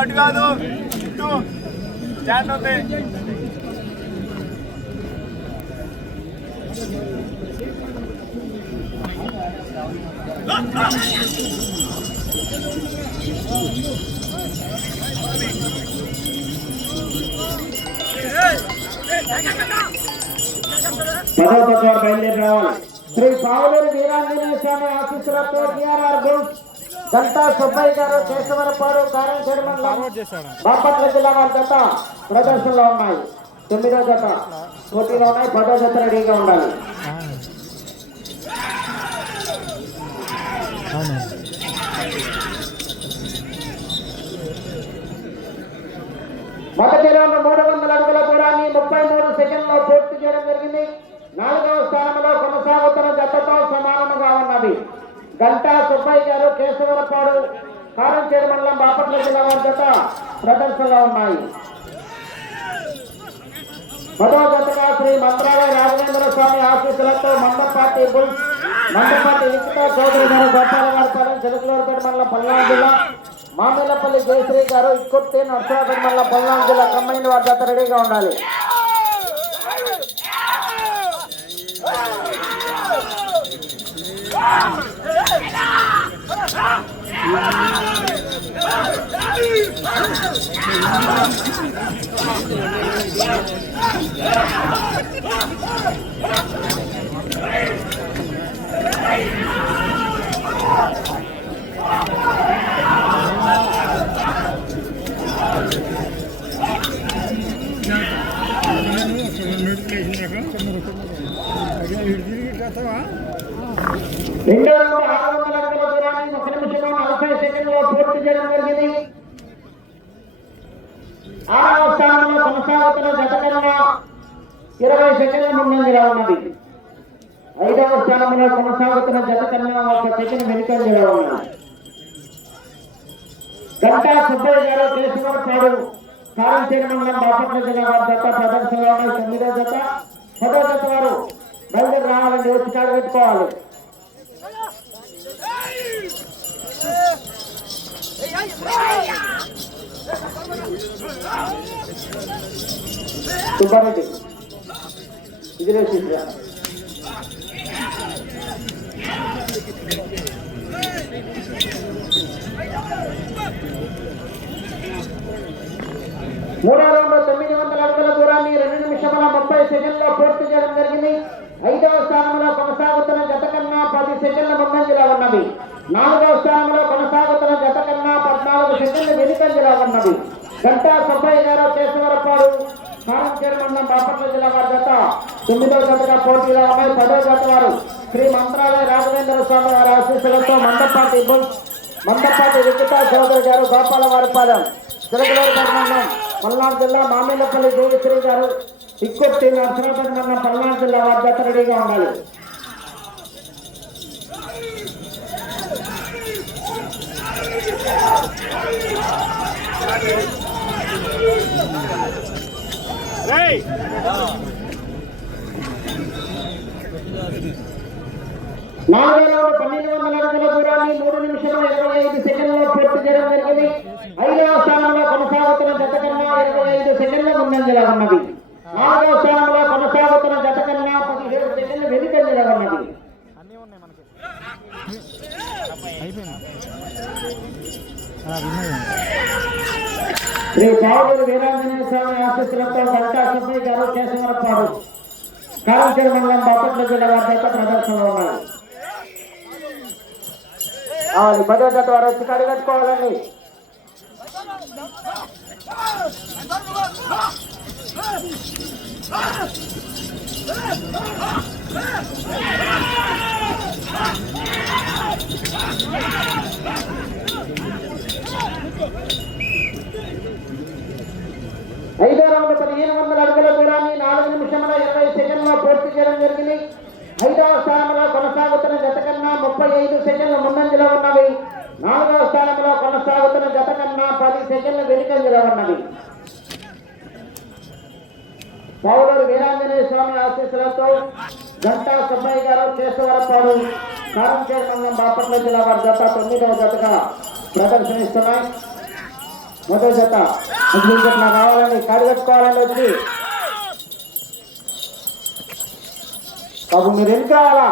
అటు కాదు ఇటు స్టాండ్ ఉంది. బయలుదేరి రావాలి. శ్రీ పావులూరి వీరాంజనేయ స్వామి ఆశీస్సులతో టిఆర్ఆర్ గ్రూప్ గంటా సుబ్బయ్య గారు కేశవరపాడు కారంచేడు మండలం బాపట్ల జిల్లా వారి జత ప్రదర్శనలో ఉన్నాయి. 9వ జత పోటీలో ఉన్నాయి. 10వ జత రెడీగా ఉండాలి. మొదటి రౌండ్ 300 అడుగుల దూరాన్ని 33 సెకండ్లో పూర్తి చేయడం జరిగింది. 4వ స్థానంలో కొనసాగుతున్న జతతో సమానముగా ఉన్నది. గంటా సుబ్బయ్య గారు కేశవరపాడు కారంచేడు మండలం బాపట్ల జిల్లా వారి జత ప్రదర్శనలో ఉన్నాయి. 10వ జతగా శ్రీ మంత్రాలయ రాఘవేంద్ర స్వామి ఆశీస్సులతో మందపాటి బుల్స్ మందపాటి లిఖిత చౌదరి గారు గోపాలవారిపాలెం చిలుకలూరుపేట మండలం పల్నాడు జిల్లా, మామిళ్ళపల్లి జయశ్రీ గారు ఇక్కుర్తి నర్సాపేట మండలం పల్నాడు జిల్లా కంబైన్ వారి జత రెడీగా ఉండాలి. రెండో రౌండ్ 600 అడుగుల దూరాన్ని 1 నిమిషం 40 సెకండ్లో పూర్తి చేయడం జరిగింది. 6వ స్థానంలో కొనసాగుతున్న జత కన్నా 20 సెకండ్ల ముందంజలో ఉన్నది. 5వ స్థానంలో కొనసాగుతున్న జత కన్నా 1 సెకండ్ వెనుకంజలో ఉన్నది. గంటా సుబ్బయ్య గారు కేశవరపాడు కారంచేడు మండలం బాపట్ల జిల్లా వారి జత ప్రదర్శనలో ఉన్నాయి. 9వ జత 10వ జత వారు బయలుదేరి రావాలని వచ్చి కాడ పెట్టుకోవాలి. సుబ్బారెడ్డి ఇదిలే తీసుకురా. మూడో రౌండ్ 900 అడుగుల దూరాన్ని 2 నిమిషముల 30 సెకండ్లో పూర్తి చేయడం జరిగింది. 5వ స్థానంలో కొనసాగుతున్న జత కన్నా 10 సెకండ్ల ముందంజలో ఉన్నది. 4వ స్థానంలో కొనసాగుతున్న జత కన్నా 14 సెకండ్ల వెనుకంజలో ఉన్నది. గంటా సుబ్బయ్య గారు కేశవరపాడు కారంచేడు మండలం బాపట్ల జిల్లా వారి జత 9వ జతగా పోటీలో ఉన్నాయి. 10వ జత వారు శ్రీ మంత్రాలయ రాఘవేంద్ర స్వామి వారి ఆశీస్సులతో మందపాటి బుల్స్ మందపాటి లిఖిత చౌదరి గారు గోపాలవారిపాలెం చిలకలూరుపేట మండలం పల్నాడు జిల్లా, మామిళ్ళపల్లి జయశ్రీ గారు ఇక్కుర్తి నర్సరాపేట మండలం పల్నాడు జిల్లా వారి జత రెడీగా ఉండాలి. నాలుగో రౌండ్ 1200 అడుగుల దూరాన్ని 3 నిమిషాల 25 సెకండ్లో పూర్తి చేయడం జరిగింది. 5వ స్థానంలో కొనసాగుతున్న జత కన్నా 25 సెకండ్ల ముందంజలో ఉన్నది. 4వ స్థానంలో కొనసాగుతున్న జత కన్నా 17 సెకండ్ల వెనుకంజలో ఉన్నది. శ్రీ పావులూరి వీరాంజనేయ స్వామి ఆశీస్సులతో గంటా సుబ్బయ్య గారు కేశవరపాడు కారంచేడు మండలం బాపట్ల జిల్లా వారి జత ప్రదర్శనలో ఉన్నారు. 10వ జత వారు వచ్చి కడిగట్టుకోవాలండి. ఐదో రౌండ్ 1500 అడుగుల దూరాన్ని 4 నిమిషముల 20 సెకండ్లో పూర్తి చేయడం జరిగింది. 5వ స్థానంలో కొనసాగుతున్న జత కన్నా 35 సెకండ్ల ముందంజలో ఉన్నవి. 4వ స్థానంలో కొనసాగుతున్న జత కన్నా 10 సెకండ్ల వెనుకంజలో ఉన్నవి. పావులూరి వీరాంజనేయ స్వామి ఆశీస్సులతో గంటా సుబ్బయ్య గారు కేశవరపాడు కారంచేడు మండలం బాపట్ల జిల్లా వారి జత 9వ జతగా ప్రదర్శనిస్తున్నాయి. మొదటి జత ముగించట్లా రావాలని కడగట్టుకోవాలని వచ్చి బాబు మీరు ఎందుకు రావాలా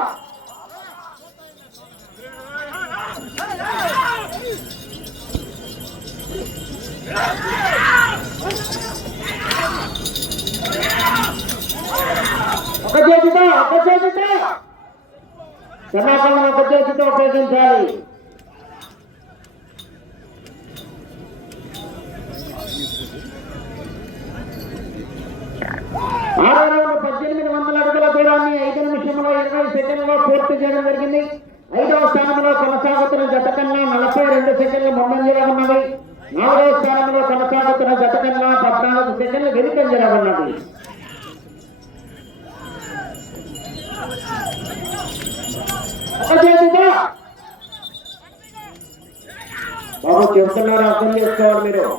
ఒక చేతితో క్షమాపణ ఒక చేతితో ఉపయోగించాలి. ఆరో రౌండ్ 1800 అడుగుల దూరాన్ని 5 నిమిషంలో 20 సెకండ్లలో పూర్తి చేయడం జరిగింది. 5వ స్థానంలో కొనసాగుతున్న జత కన్నా 42 సెకండ్లు ముందంజలో ఉన్నది. 4వ స్థానంలో కొనసాగుతున్న జత కన్నా 14 సెకండ్లు వెనుకంజలో ఉన్నది. బాబు చెప్తున్నారు, అర్థం చేసుకోవాలి మీరు.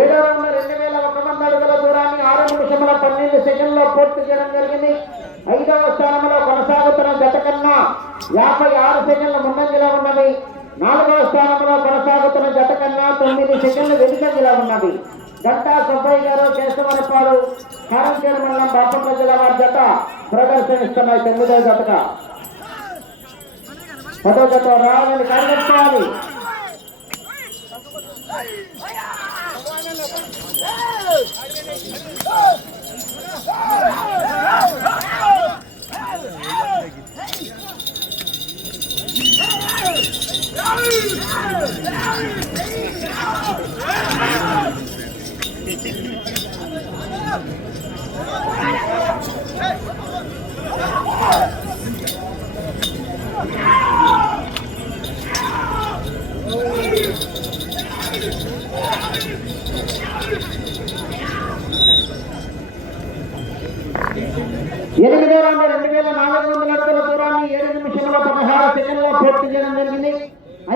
ఏడో రౌండ్ 2100 అడుగుల దూరాన్ని 6 నిమిషముల 12 సెకండ్లో పూర్తి చేయడం జరిగింది. 5వ స్థానంలో కొనసాగుతున్న జత కన్నా 56 సెకండ్ల ముందంజలో ఉన్నది. 4వ స్థానంలో కొనసాగుతున్న జత కన్నా 9 సెకండ్లు వెనుకంజలో ఉన్నది. గంటా సుబ్బయ్య గారు కేశవరపాడు కారంచేరు మండలం బాపట్ల జిల్లా వారి జత ప్రదర్శనిస్తున్నాయి. 9వ జతగా 10వ జత రావాలని కనిపెట్టుకోవాలి. ఎనిమిదో రౌండ్ 2400 అడుగుల దూరాన్ని 7 నిమిషంలో 16 సెకండ్లో పూర్తి చేయడం జరిగింది.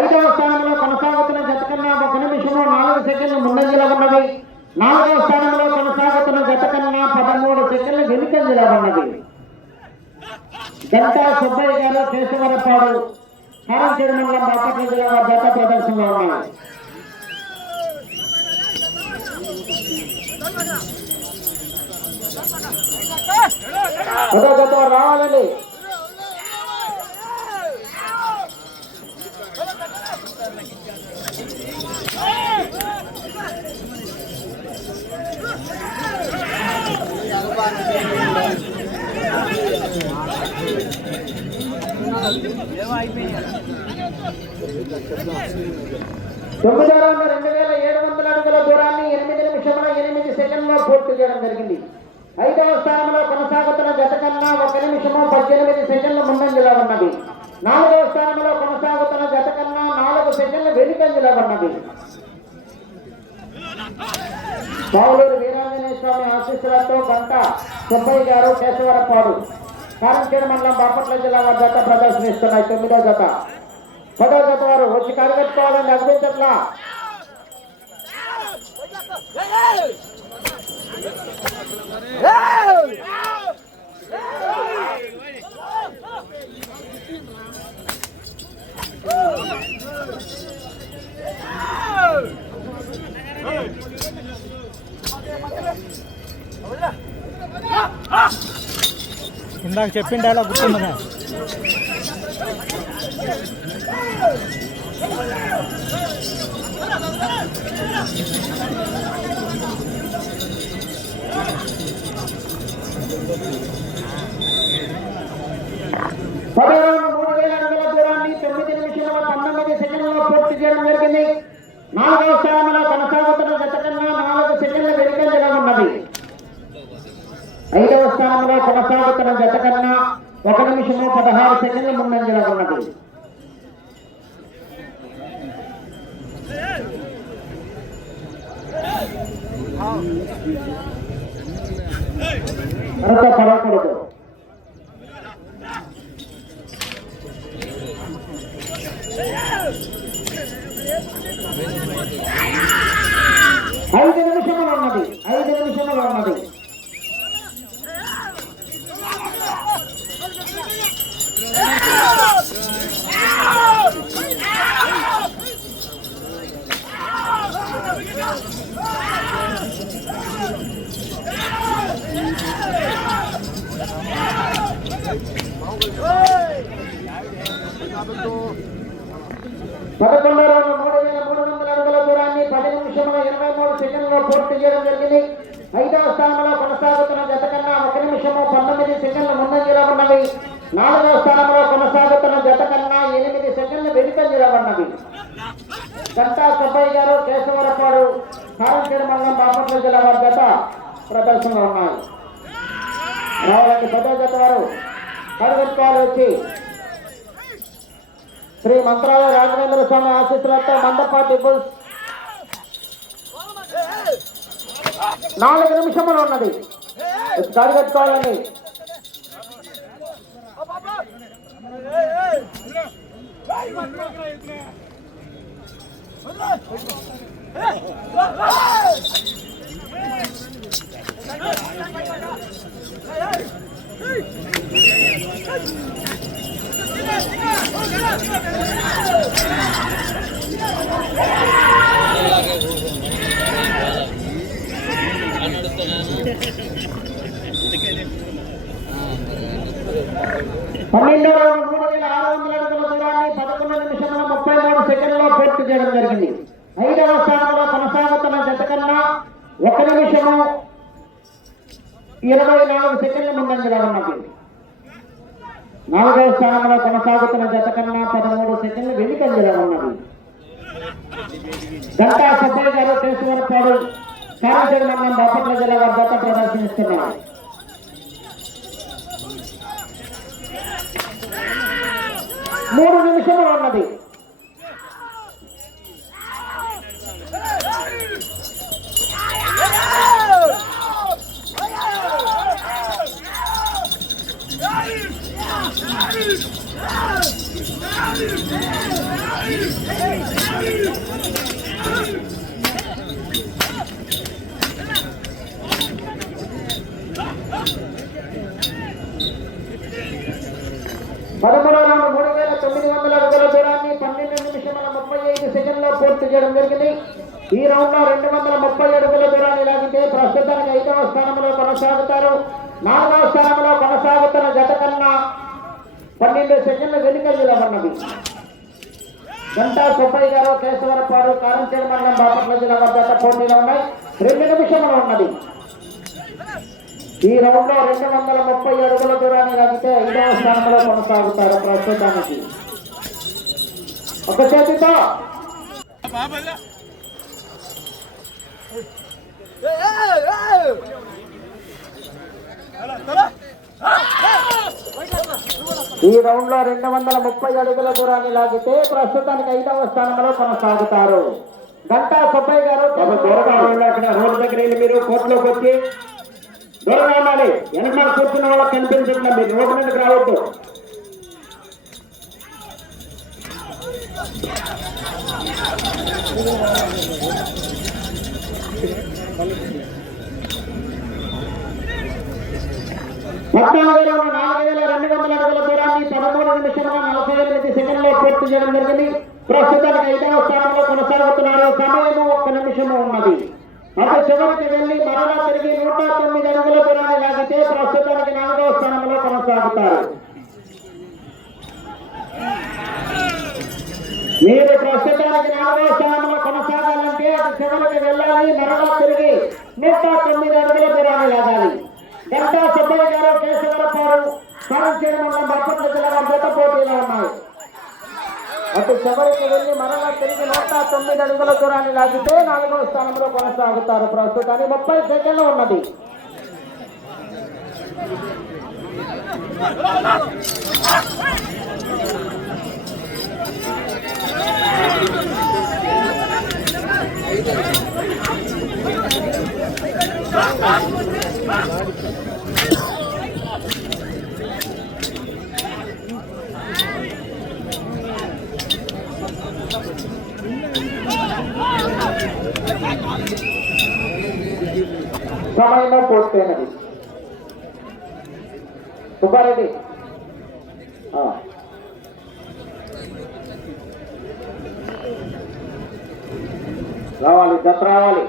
5వ స్థానంలో కొనసాగుతున్న జత కన్నా 1 నిమిషంలో 4 సెకండ్లు ముందంజలో ఉన్నది. 4వ స్థానంలో కొనసాగుతున్న జత కన్నా 13 సెకండ్లు వెనుకంజలో ఉన్నది. గంటా సుబ్బయ్య గారు కేశవరపాడు కారంచేరు మండలం బాపట్ల జిల్లా వారి జత ప్రదర్శనలో ఉన్నాయి. జత రావాలండి. తొమ్మిదో రౌండ్ 2700 అడుగుల దూరాన్ని 8 నిమిషముల 8 సెకండ్లో పూర్తి చేయడం జరిగింది. 5వ స్థానంలో కొనసాగుతున్న జత కన్నా 1 నిమిషము 18 సెకండ్ల ముందంజలో ఉన్నది. 4వ స్థానంలో కొనసాగుతున్న జత కన్నా 4 సెకండ్లు వెనుకంజలో ఉన్నది. పావులూరు వీరాంజనేయ స్వామి ఆశీస్సులతో గంటా సుబ్బయ్య గారు కేశవరపాడు కారంచేరు మండలం బాపట్ల జిల్లా వారి జత ప్రదర్శనిస్తున్నాయి. 9వ జత 10వ జత వారు వచ్చి కనిపెట్టుకోవాలని అనిపించట్లా. ఇందాక చెప్పిండే అలా గుర్తుందా? దూరాన్ని 9 నిమిషముల 19 సెకండ్లలో పూర్తి చేయడం జరిగింది. 4వ స్థానంలో కొనసాగుతున్న జత కన్నా 4 సెకండ్ల వెనుకంజలో ఉన్నది. 5వ స్థానంలో కొనసాగుతున్న జత కన్నా 1 నిమిషము 16 సెకండ్ల ముందంజలో ఉన్నది. రద్ద పడకూడదు. ఐదు నిమిషములు ఉన్నది. పదకొండవ రౌండ్ 3300 అడుగుల దూరాన్ని 10 నిమిషముల 23 సెకండ్లలో పూర్తి చేయడం జరిగింది. 5వ స్థానంలో కొనసాగుతున్న జత కన్నా 1 నిమిషము 19 సెకండ్ల ముందంజలో ఉన్నవి. 4వ స్థానంలో కొనసాగుతున్న జత కన్నా 8 సెకండ్లు వెనుకంజలో ఉన్నవి. గంటా సుబ్బయ్య గారు, కేశవరపాడు, కారంచేడు మండలం, బాపట్ల జిల్లా వారి జత ప్రదర్శనలో ఉన్నాయి. రావాలండి 10వ జత వారు పరిగెత్తుకోవాలి. వచ్చి శ్రీ మంత్రాలయ రాఘవేంద్ర స్వామి ఆశీస్సులతో మందపాటి బుల్స్ 4 నిమిషములు ఉన్నది. గాడి కట్టుకోవాలండి. పన్నెండవ రౌండ్ 3600 అడుగుల దూరాన్ని 11 నిమిషముల 33 సెకండ్లలో పూర్తి చేయడం జరిగింది. 5వ స్థానంలో కొనసాగుతున్న జత కన్నా 1 నిమిషము 24 సెకండ్ల ముందంజలో ఉన్నది. 4వ స్థానంలో కొనసాగుతున్న జత కన్నా 13 సెకండ్లు వెనుకంజలో ఉన్నది. గంటా సుబ్బయ్య గారు, కేశవరపాడు, కారంచేడు మండలం, బాపట్ల జిల్లా వారి జత ప్రదర్శనిస్తున్నారు. 3 నిమిషములు ఉన్నది. పదమూడవ రౌండ్ 3900 అడుగుల దూరాన్ని 12 నిమిషముల 35 సెకండ్లలో పూర్తి చేయడం జరిగింది. ఈ రౌండ్ లో 230 అడుగుల దూరాన్ని లాగితే ప్రస్తుతానికి 5వ స్థానంలో కొనసాగుతారు. 4వ స్థానంలో కొనసాగుతున్న జత కన్నా 12 సెకండ్ల వెనుకంజలో ఉన్నది. గంటా సుబ్బయ్య గారు, కేశవరపాడు, కారంచేడు మండలం, బాపట్ల జిల్లా వారి జత పోటీలో ఉన్నాయి. 2 నిమిషములు ఉన్నది. ఈ రౌండ్ లో 230 అడుగుల దూరాన్ని లాగితే 5వ స్థానంలో కొనసాగుతారు. ప్రస్తుతానికి ఒక చేతితో ఈ రౌండ్ లో 230 అడుగుల దూరాన్ని లాగితే ప్రస్తుతానికి 5వ స్థానంలో కొనసాగుతారు. గంటా సుబ్బయ్య గారు, దూరంగా అక్కడ రోడ్డు దగ్గర మీరు కోర్టులోకి వచ్చి దూరంగా ఉండాలి. వెనక కూర్చున్న వాళ్ళకి కనిపించట్లా, మీరు రోడ్డు మీదకి రావద్దు. పద్నాలుగు 4200 అడుగుల దూరాన్ని 13 నిమిషముల 48 సెకండ్లో పూర్తి చేయడం జరిగింది. ప్రస్తుతానికి 5వ స్థానంలో కొనసాగుతున్నారు. సమయము 1 నిమిషము ఉన్నది. అటు చివరికి వెళ్లి మరలా తిరిగి 109 అడుగుల దూరాన్ని లాగితే ప్రస్తుతానికి 4వ స్థానంలో కొనసాగుతారు. మీరు ప్రస్తుతానికి 4వ స్థానంలో కొనసాగాలంటే అటు చివరికి వెళ్ళాలి, మరలా తిరిగి 109 అడుగుల దూరాన్ని లాగాలి. గంటా సుబ్బయ్య గారు, కేశవరపాడు, కారంచేడు మండలం, బాపట్ల జిల్లా వారి జత పోటీలో ఉన్నాయి. అటు చివరికి వెళ్లి మరలా తిరిగి 109 అడుగుల దూరాన్ని లాగితే 4వ స్థానంలో కొనసాగుతారు. ప్రస్తుతానికి 30 సెకండ్లు ఉన్నది. సమయము పూర్తయినది. సుబ్బారెడ్డి రావాలి, జత రావాలి.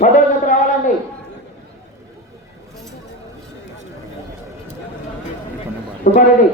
పదో జత రావాలండి. సుబ్బారెడ్డి